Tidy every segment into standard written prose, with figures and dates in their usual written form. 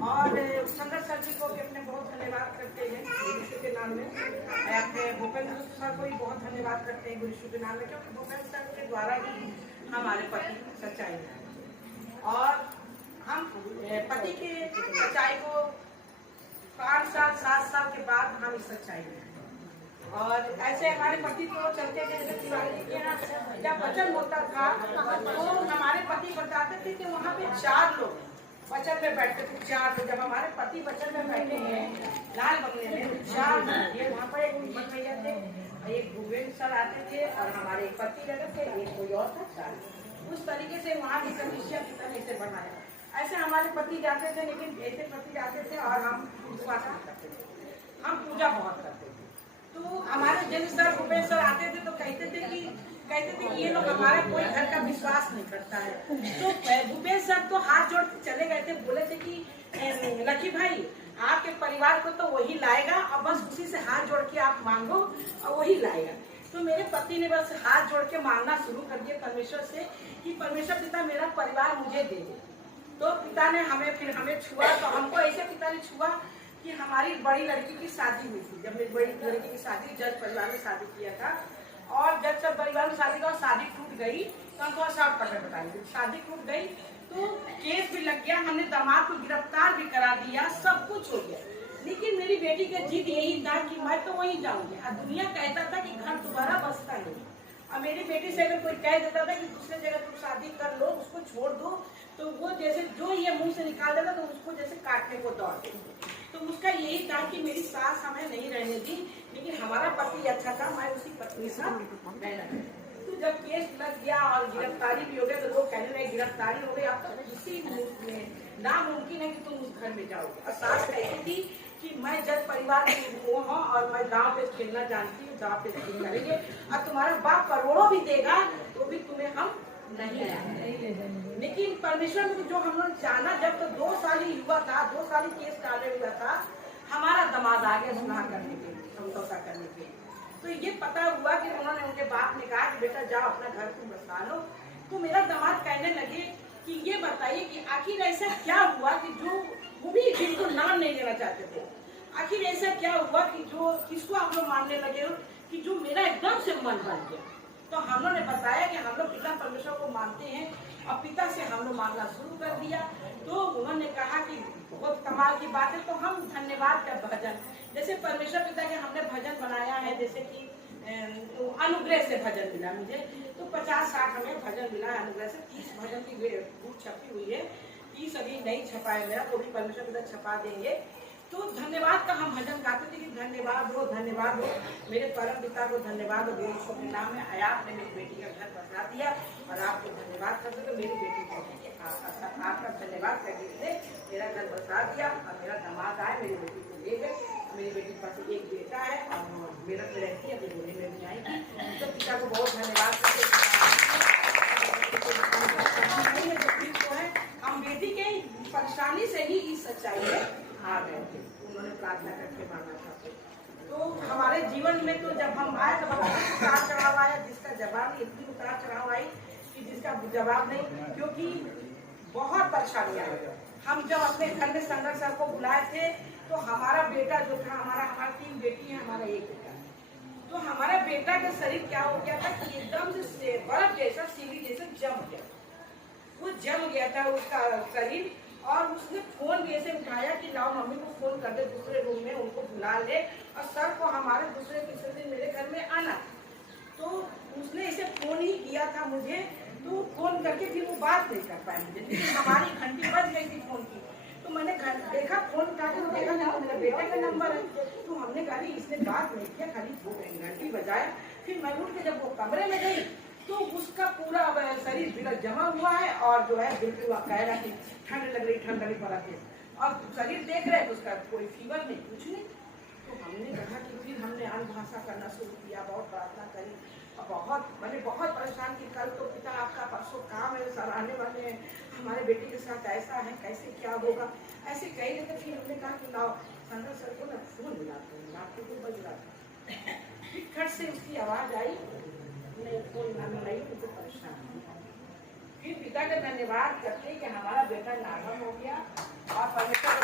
और संघर्ष सर जी को भी अपने बहुत धन्यवाद करते हैं गुरुशु के नाम में। अपने भूपेंद्र सर को भी बहुत धन्यवाद करते हैं गुरुशु के नाम में, क्योंकि भूपेंद्र सर के द्वारा ही हमारे पति सच्चाई है। और हम पति के सच्चाई को 5 साल 7 साल के बाद हम इस सच्चाई में। और ऐसे हमारे पति तो चलते थे जैसे तिवारी जी के यहाँ जब वचन होता था तो हमारे पति बताते थे कि वहाँ पे 4 लोग वचन में बैठते थे। 4 लोग जब हमारे पति वचन में बैठे हैं लाल बंगले में 4 ये वहाँ पर एक दीपक भैया थे, एक भूपेंद्र सर आते थे और हमारे एक पति रहते थे, एक कोई और था 4। उस तरीके से वहाँ की कमिशिया की तरह से बनाया। ऐसे हमारे पति जाते थे, लेकिन ऐसे पति जाते थे और हम उपासना करते थे, हम पूजा बहुत करते थे। तो हमारे जन सर भूपेश सर आते थे तो कहते थे कि ये लोग हमारा कोई घर का विश्वास नहीं करता है। तो भूपेश सर तो हाथ जोड़ के चले गए थे, बोले थे कि लकी भाई आपके परिवार को तो वही लाएगा और बस उसी से हाथ जोड़ के आप मांगो और वही लाएगा। तो मेरे पति ने बस हाथ जोड़ के मांगना शुरू कर दिया परमेश्वर से कि परमेश्वर पिता मेरा परिवार मुझे दे दे। तो पिता ने फिर हमें छुआ, तो हमको ऐसे पिता ने छुआ कि हमारी बड़ी लड़की की शादी हुई थी। जब मेरी बड़ी लड़की की शादी जज परिवार में शादी किया था और जज सब परिवार में शादी का शादी टूट गई, तो हम थोड़ा शॉर्ट कट में बताएंगे। शादी टूट गई तो केस भी लग गया, हमने दामाद को गिरफ्तार भी करा दिया, सब कुछ हो गया। लेकिन मेरी बेटी का जिद यही था कि मैं तो वहीं जाऊंगी। और दुनिया कहता था कि घर दोबारा बसता नहीं। और मेरी बेटी से अगर कोई कह देता था कि दूसरे जगह तुम शादी कर लो, उसको छोड़ दो, तो वो जैसे जो ये मुंह से निकाल देता तो उसको जैसे काटने को दौड़ते। तो उसका यही था कि मेरी सास हमें नहीं रहने दी, लेकिन हमारा पति अच्छा था, मैं उसी पत्नी के साथ रहना। तो जब केस लग गया और गिरफ्तारी भी हो गया तो लोग कहने लगे गिरफ्तारी हो गई, अब तो किसी में नामुमकिन है कि तुम उस घर में जाओगे। और सास कहती थी कि मैं जज परिवार की वो हूँ और मैं गाँव पे खेलना जानती हूँ, गाँव पे खेल करेंगे और तुम्हारा बाप करोड़ों भी देगा तो भी तुम्हें हम नहीं ले। लेकिन परमेश्वर ने जो हम लोग जाना, जब तो 2 साल ही हुआ था, 2 साल ही केस डाले हुआ था, हमारा दामाद आ गया सुलह करने के लिए, समझौता करने के लिए। तो ये पता हुआ कि उन्होंने उनके बाप ने कहा कि बेटा जाओ अपना घर तुम बसा लो। तो मेरा दामाद कहने लगे कि ये बताइए कि आखिर ऐसा क्या हुआ कि जो वो भी जिनको नाम नहीं लेना चाहते थे, आखिर ऐसा क्या हुआ कि जो किसको आप लोग मानने लगे हो कि जो मेरा एकदम से मन बन गया। तो हम लोग ने बताया कि हम लोग पिता परमेश्वर को मानते हैं और पिता से हम लोग मांगना शुरू कर दिया। तो उन्होंने कहा कि बहुत कमाल की बात है, तो हम धन्यवाद का भजन, जैसे परमेश्वर पिता के हमने भजन बनाया है, जैसे कि अनुग्रह से भजन मिला मुझे, तो 50-60 हमें भजन मिला अनुग्रह से। 30 भजन की बुक छपी हुई है, 30 अभी नहीं छपा है मेरा, तो भी परमेश्वर पिता छपा देंगे। तो धन्यवाद का हम भजन गाते थे कि धन्यवाद हो मेरे परम पिता को, धन्यवाद हो गुरु के नाम में आपने मेरी बेटी का घर बसा दिया और आपको धन्यवाद करते तो मेरी बेटी को आपका धन्यवाद करके इसने मेरा घर बसा दिया और मेरा दामाद आए, मेरी बेटी को ले गए। मेरी बेटी के पास एक बेटा है और मेरा तो रहती है, अपनी बोली में भी आएगी। तो पिता को बहुत धन्यवाद करते है। हम बेटी के परेशानी से ही इस सच्चाई में आ गए थे, उन्होंने प्रार्थना करके मांगा था। तो हमारे जीवन में तो जब हम आए तब उतार चढ़ाव आया, जिसका जवाब नहीं, इतनी उतार चढ़ाव आई कि जिसका जवाब नहीं, क्योंकि बहुत परेशानियां आई। हम जब अपने घर में संघर्ष सर को बुलाए थे तो हमारा बेटा जो था, हमारा 3 बेटी है, हमारा 1 बेटा। तो हमारा बेटा का शरीर क्या हो गया था कि एकदम से बर्फ जैसा, सीढ़ी जैसा जम गया, वो जम गया था उसका शरीर। और उसने फोन भी ऐसे उठाया कि लाओ मम्मी को फोन कर दे दूसरे रूम में, उनको बुला ले और सर को हमारे दूसरे तीसरे दिन मेरे घर में आना। तो उसने ऐसे फोन ही किया था मुझे, तो फोन करके फिर वो बात नहीं कर पाए मुझे, लेकिन हमारी घंटी बज गई थी फोन की। तो मैंने देखा फोन उठा के, तो देखा नहीं, मेरे बेटे का नंबर है। तो हमने कहा इसने बात नहीं किया, खाली घंटी बजाया। फिर मैं उठ के जब वो कमरे में गई तो उसका पूरा शरीर बिना जमा हुआ है और जो है बिल्कुल कह रहा कि ठंड लग रही पड़ा थे और शरीर देख रहे तो उसका कोई फीवर नहीं, कुछ नहीं। तो हमने कहा कि फिर हमने अन्य भाषा करना शुरू किया, बहुत प्रार्थना करी और बहुत परेशान की। कल तो पिता आपका परसों काम है, सर आने वाले हैं, हमारे बेटे के साथ ऐसा है, कैसे क्या होगा, ऐसे कह रहे थे। फिर हमने कहा कि लाओ संघर्ष सर को ना फोन मिलाते हैं, रात को बज रहा था। फिर खट से उसकी आवाज आई, फोन ना मिलाई तो परेशान। फिर पिता का धन्यवाद करते कि हमारा बेटा नागम हो गया और परमेश्वर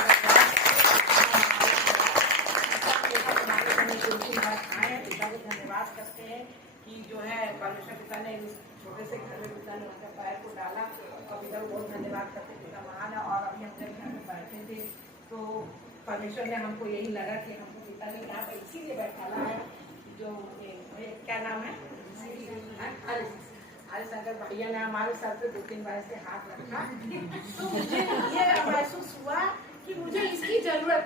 धन्यवाद करते हैं कि जो है परमेश्वर पिता ने इस छोटे से घर में पिता ने उनका पैर को डाला, और पिता को बहुत धन्यवाद करते हैं, पिता महान है। और अभी हम जब घर में बैठे थे तो परमेश्वर ने हमको यही लगा कि हमको पिता ने यहाँ पर इसीलिए बैठाना है, जो क्या नाम है अरे शंकर भैया ने हमारे सर पे 2-3 बार से हाथ रखा, तो मुझे ये महसूस हुआ कि मुझे इसकी जरूरत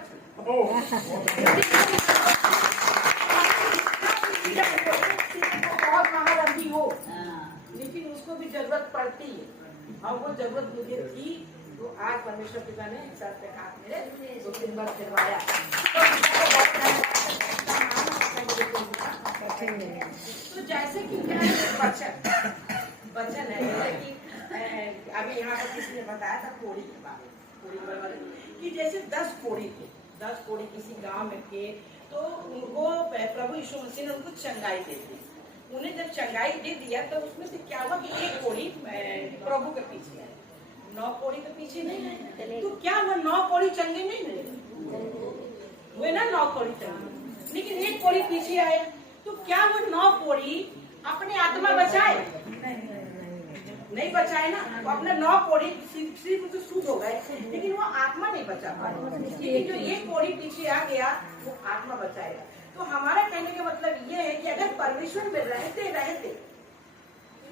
बहुत महारथी हो, लेकिन उसको भी जरूरत पड़ती है, और वो जरूरत मुझे थी। तो आज परमेश्वर पिता ने सर पे हाथ मेरे 2-3 बार फिरवाया। तो जैसे कि वचन है, जैसे कि अभी यहाँ पर किसी ने बताया था कोड़ी की बात, कि जैसे 10 कोड़ी थे, 10 कोड़ी किसी गांव में थे, तो उनको प्रभु यीशु मसीह ने उनको चंगाई दे दी। उन्हें जब चंगाई दे दिया तो उसमें से क्या हुआ कि एक कोड़ी प्रभु के पीछे है, 9 कोड़ी के पीछे नहीं है। तो क्या हुआ, 9 कोड़ी चंगे नहीं मिले हुए ना, 9 कोड़ी चंगे, लेकिन एक कोड़ी पीछे आया। तो क्या वो 9 कोड़ी अपने आत्मा बचाए? नहीं बचाए ना, तो अपने 9 कोड़ी सिर्फ तो शुद्ध हो गए, लेकिन वो आत्मा नहीं बचा पाए। लेकिन जो एक कोड़ी पीछे आ गया वो आत्मा बचाएगा। तो हमारा कहने का मतलब ये है कि अगर परमेश्वर में रहते रहते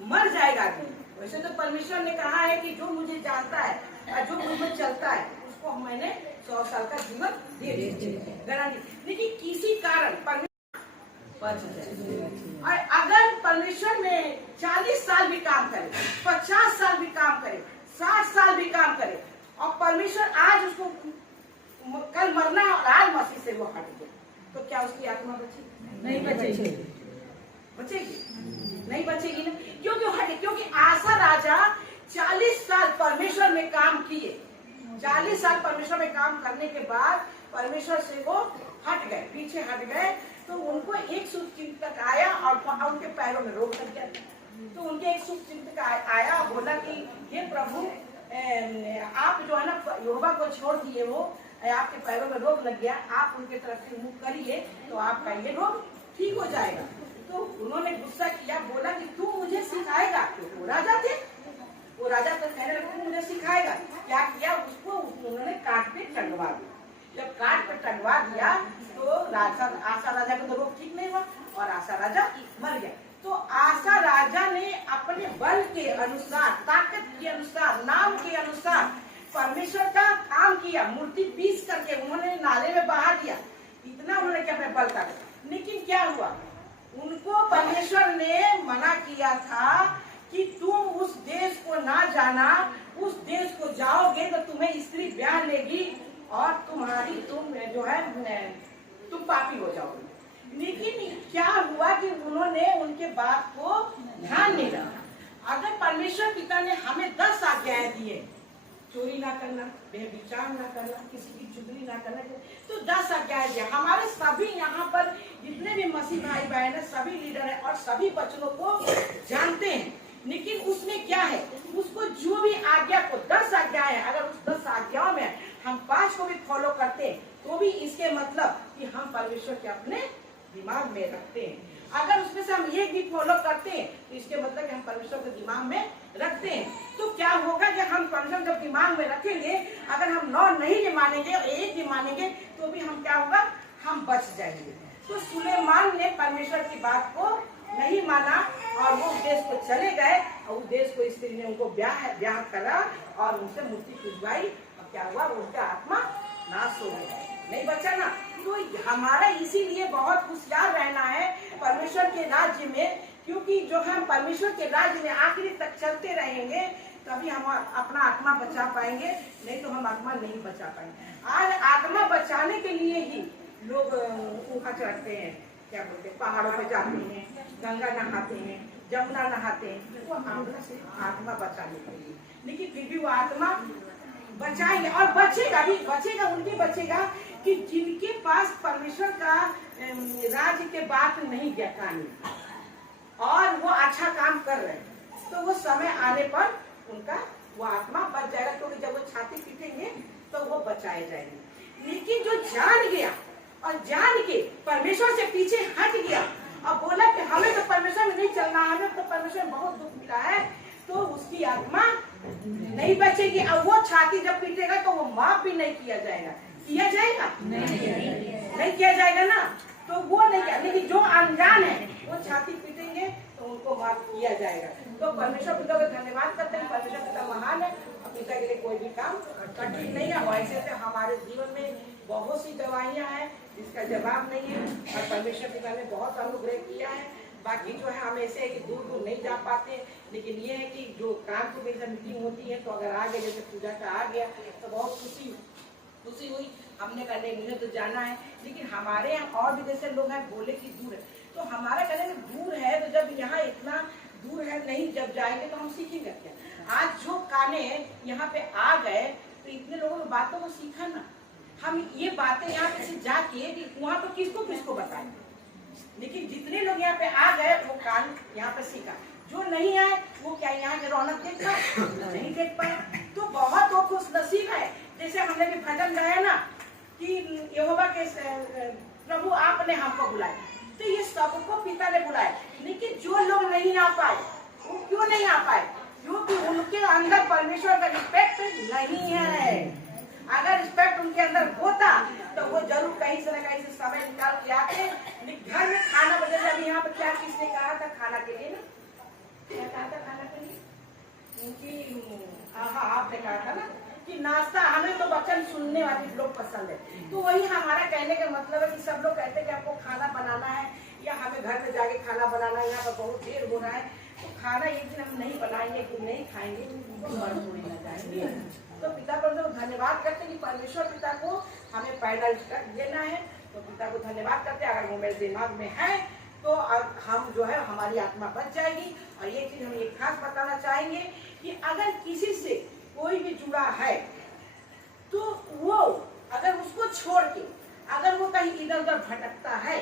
मर जाएगा आदमी, वैसे तो परमेश्वर ने कहा है कि जो मुझे जानता है और जो मुझ में चलता है उसको मैंने 100 साल का जीवन दे दिया, लेकिन किसी कारण और अगर परमेश्वर में 40 साल भी काम करे, 50 साल भी काम करे, 60 साल भी काम करे, और परमेश्वर आज उसको कल मरना है और आज मसीह से वो हट गया, तो क्या उसकी आत्मा बचेगी? नहीं बचेगी। बचेगी? नहीं बचेगी ना, क्यों हटे? क्योंकि आसा राजा 40 साल परमेश्वर में काम किए, 40 साल परमेश्वर में काम करने के बाद परमेश्वर से वो हट गए, पीछे हट गए। तो उनको एक शुभ चिंतक आया और उनके पैरों में रोक लग गया। तो उनके एक शुभ चिंतक आया, बोला कि हे प्रभु, आप जो है ना यहोवा को छोड़ दिए, वो आपके पैरों में रोग लग गया, आप उनके तरफ से मुख करिए तो आपका ये रोग ठीक हो जाएगा। तो उन्होंने गुस्सा किया, बोला कि तू मुझे सिखाएगा? क्योंकि वो राजा थे, वो राजा तो कहने लगे तू मुझे सिखाएगा। क्या किया, उसको उन्होंने काट पे टंगवा दिया। जब काट पे टंगवा दिया तो आसा राजा को तो रोग ठीक नहीं हुआ और आसा राजा मर गया। तो आसा राजा ने अपने बल के अनुसार, ताकत के अनुसार, नाम के अनुसार परमेश्वर का काम किया। मूर्ति पीस करके उन्होंने नाले में बहा दिया, इतना उन्होंने क्या अपने बल का। लेकिन क्या हुआ, उनको परमेश्वर ने मना किया था कि तुम उस देश को ना जाना, उस देश को जाओगे तो तुम्हें स्त्री ब्याह लेगी और तुम जो है तुम पापी हो जाओगे। लेकिन क्या हुआ कि उन्होंने उनके बात को ध्यान नहीं रखा। अगर परमेश्वर पिता ने हमें 10 आज्ञाएं दिए, चोरी ना करना, व्यभिचार ना करना, किसी की चुगली ना करना, तो 10 आज्ञाएं दिया। हमारे सभी यहाँ पर जितने भी मसीह भाई बहन है, सभी लीडर है और सभी वचनों को जानते हैं। लेकिन उसमें क्या है, उसको जो भी आज्ञा को 10 आज्ञाएं है, अगर उस 10 आज्ञाओं में हम 5 को भी फॉलो करते हैं तो भी इसके मतलब कि हम परमेश्वर के अपने दिमाग में रखते हैं। अगर उसमें से हम एक भी फॉलो करते हैं तो इसके मतलब कि हम परमेश्वर के दिमाग में रखते हैं। तो क्या होगा कि हम परमेश्वर जब दिमाग में रखेंगे, अगर हम 9 नहीं भी मानेंगे और 1 भी मानेंगे तो भी हम क्या होगा, हम बच जाएंगे। तो सुलेमान ने परमेश्वर की बात को नहीं माना और वो देश को चले गए और उस देश को स्त्री ने उनको ब्याह करा और उनसे मूर्ति पूजवाई और क्या हुआ, उनका आत्मा नाश हो गया, नहीं बचा ना। तो हमारा इसीलिए बहुत होशियार रहना है परमेश्वर के राज्य में, क्योंकि जो हम परमेश्वर के राज्य में आखिरी तक चलते रहेंगे तभी हम अपना आत्मा बचा पाएंगे, नहीं तो हम आत्मा नहीं बचा पाएंगे। आज आत्मा बचाने के लिए ही लोग ऊपर चढ़ते हैं, क्या बोलते हैं, पहाड़ों पे जाते हैं, गंगा नहाते हैं, जमुना नहाते हैं, वो आत्मा बचाने के लिए। लेकिन फिर भी वो आत्मा बचाएंगे और बचेगा भी, बचेगा उनके बचेगा कि जिनके पास परमेश्वर का राज्य के बात नहीं ज्ञानी और वो अच्छा काम कर रहे हैं, तो वो समय आने पर उनका वो आत्मा बच जाएगा, क्योंकि जब वो छाती पीटेंगे तो वो बचाए जाएंगे। लेकिन जो जान गया और जान के परमेश्वर से पीछे हट गया अब बोला कि हमें तो परमेश्वर में नहीं चलना, हमें तो परमेश्वर में बहुत दुख मिला है, तो उसकी आत्मा नहीं बचेगी। अब वो छाती जब पीटेगा तो वो माफ भी नहीं किया जाएगा। किया जाएगा? नहीं किया जाएगा ना, तो वो नहीं किया। लेकिन जो अनजान है वो छाती पीटेंगे तो उनको माफ किया जाएगा। तो परमेश्वर पिता का धन्यवाद करते हैं। परमेश्वर पिता महान है और पिता के लिए कोई भी काम कठिन नहीं है। वैसे से हमारे जीवन में बहुत सी दवाइयाँ हैं जिसका जवाब नहीं है, और परमेश्वर पिता ने बहुत अनुग्रह किया है। बाकी जो है हम ऐसे है कि दूर दूर नहीं जा पाते, लेकिन ये है कि जो कानपुर में जब मीटिंग होती है तो अगर आ गए, जैसे पूजा का आ गया तो बहुत खुशी हुई। हमने कहा नहीं मुझे तो जाना है, लेकिन हमारे यहाँ और भी जैसे लोग हैं बोले कि दूर है, तो हमारा कहने में दूर है, तो जब यहाँ इतना दूर है नहीं, जब जाएंगे तो हम सीखेंगे क्या। आज जो काने यहाँ पे आ गए तो इतने लोगों की बातों को सीखा ना, हम ये बातें यहाँ पे से जाके वहाँ तो किसको किसको बताएंगे, लेकिन जितने लोग यहाँ पे आ गए वो कान यहाँ पे सीखा। जो नहीं आए वो क्या यहाँ के रौनक देख पाए? नहीं देख पाए। तो बहुत वो खुश नसीब है। जैसे हमने भी भजन गाया ना कि यहोवा के प्रभु आपने हमको बुलाया, तो ये सबको पिता ने बुलाया। लेकिन जो लोग नहीं आ पाए वो क्यों नहीं आ पाए? क्योंकि उनके अंदर परमेश्वर का रिस्पेक्ट नहीं है। अगर रिस्पेक्ट उनके अंदर होता तो वो जरूर कहीं से न कहीं से समय निकाल के आते। घर में खाना बदल, अभी यहाँ पर क्या किसने कहा था खाना के लिए ना, क्या कहा था खाना के लिए? हाँ आपने कहा था ना कि नाश्ता, हमें तो वचन सुनने वाले लोग पसंद है। तो वही हमारा कहने का मतलब है कि सब लोग कहते हैं कि आपको खाना बनाना है या हमें घर में जाके खाना बनाना है, यहाँ पर बहुत देर हो रहा है, तो खाना एक दिन हम नहीं बनाएंगे कि नहीं खाएंगे तो मर थोड़ी न जाएंगे। तो पिता पर धन्यवाद करते हैं कि परमेश्वर पिता को हमें पैदा देना है, तो पिता को धन्यवाद करते हैं। अगर वो मेरे दिमाग में है तो हम जो है हमारी आत्मा बच जाएगी। और ये चीज हम ये खास बताना चाहेंगे कि अगर किसी से कोई भी जुड़ा है तो वो अगर उसको छोड़ के अगर वो कहीं इधर उधर भटकता है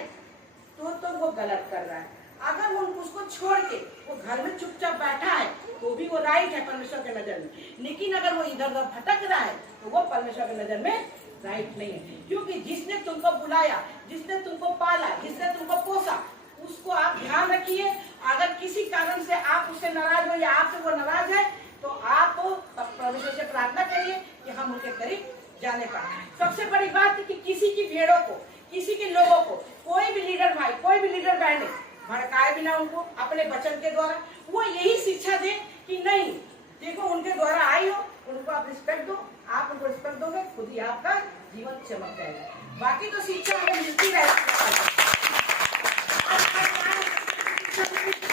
तो वो गलत कर रहा है। अगर वो उसको छोड़ के वो घर में चुपचाप बैठा है तो भी वो राइट है परमेश्वर के नजर में, लेकिन अगर वो इधर उधर भटक रहा है तो वो परमेश्वर की नजर में राइट नहीं है। क्योंकि जिसने तुमको बुलाया, जिसने तुमको पाला, जिसने तुमको पोसा, उसको आप ध्यान रखिए। अगर किसी कारण से आप उससे नाराज हो या आपसे वो नाराज है तो आप परमेश्वर से प्रार्थना करिए कि हम उनके करीब जाने पाए। सबसे बड़ी बात है कि किसी की भेड़ों को, किसी के लोगों को कोई भी लीडर भाई, कोई भी लीडर बहन भड़काए बिना उनको अपने वचन के द्वारा वो यही शिक्षा दे कि नहीं देखो उनके द्वारा आई हो, उनको आप रिस्पेक्ट दो। आप उनको रिस्पेक्ट दोगे खुद ही आपका जीवन चमक जाएगा। बाकी तो शिक्षा हमें मिलती रहेगी।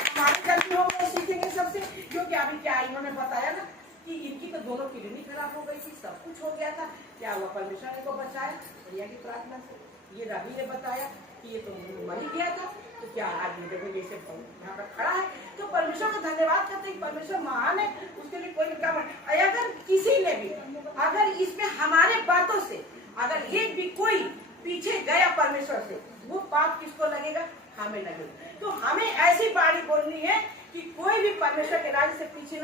हमारी गलती हो गई सीखेंगे सबसे, क्योंकि अभी क्या इन्होंने बताया ना कि इनकी तो दोनों किडनी खराब हो गई थी, सब कुछ हो गया था। क्या हुआ? परमेश्वर ने को बचाया भैया की प्रार्थना से। ये रवि ने बताया कि ये तो मर ही गया था, तो क्या आदमी देखो जैसे यहाँ पर खड़ा है। तो परमेश्वर का धन्यवाद करते हैं, परमेश्वर महान है, उसके लिए कोई काम है। अगर किसी ने भी अगर इसमें हमारे बातों से अगर एक भी कोई पीछे गया परमेश्वर से, वो पाप किसको लगेगा? हमें लगेगा। तो हमें ऐसी बाणी बोलनी है कि कोई भी परमेश्वर के राज्य से पीछे ना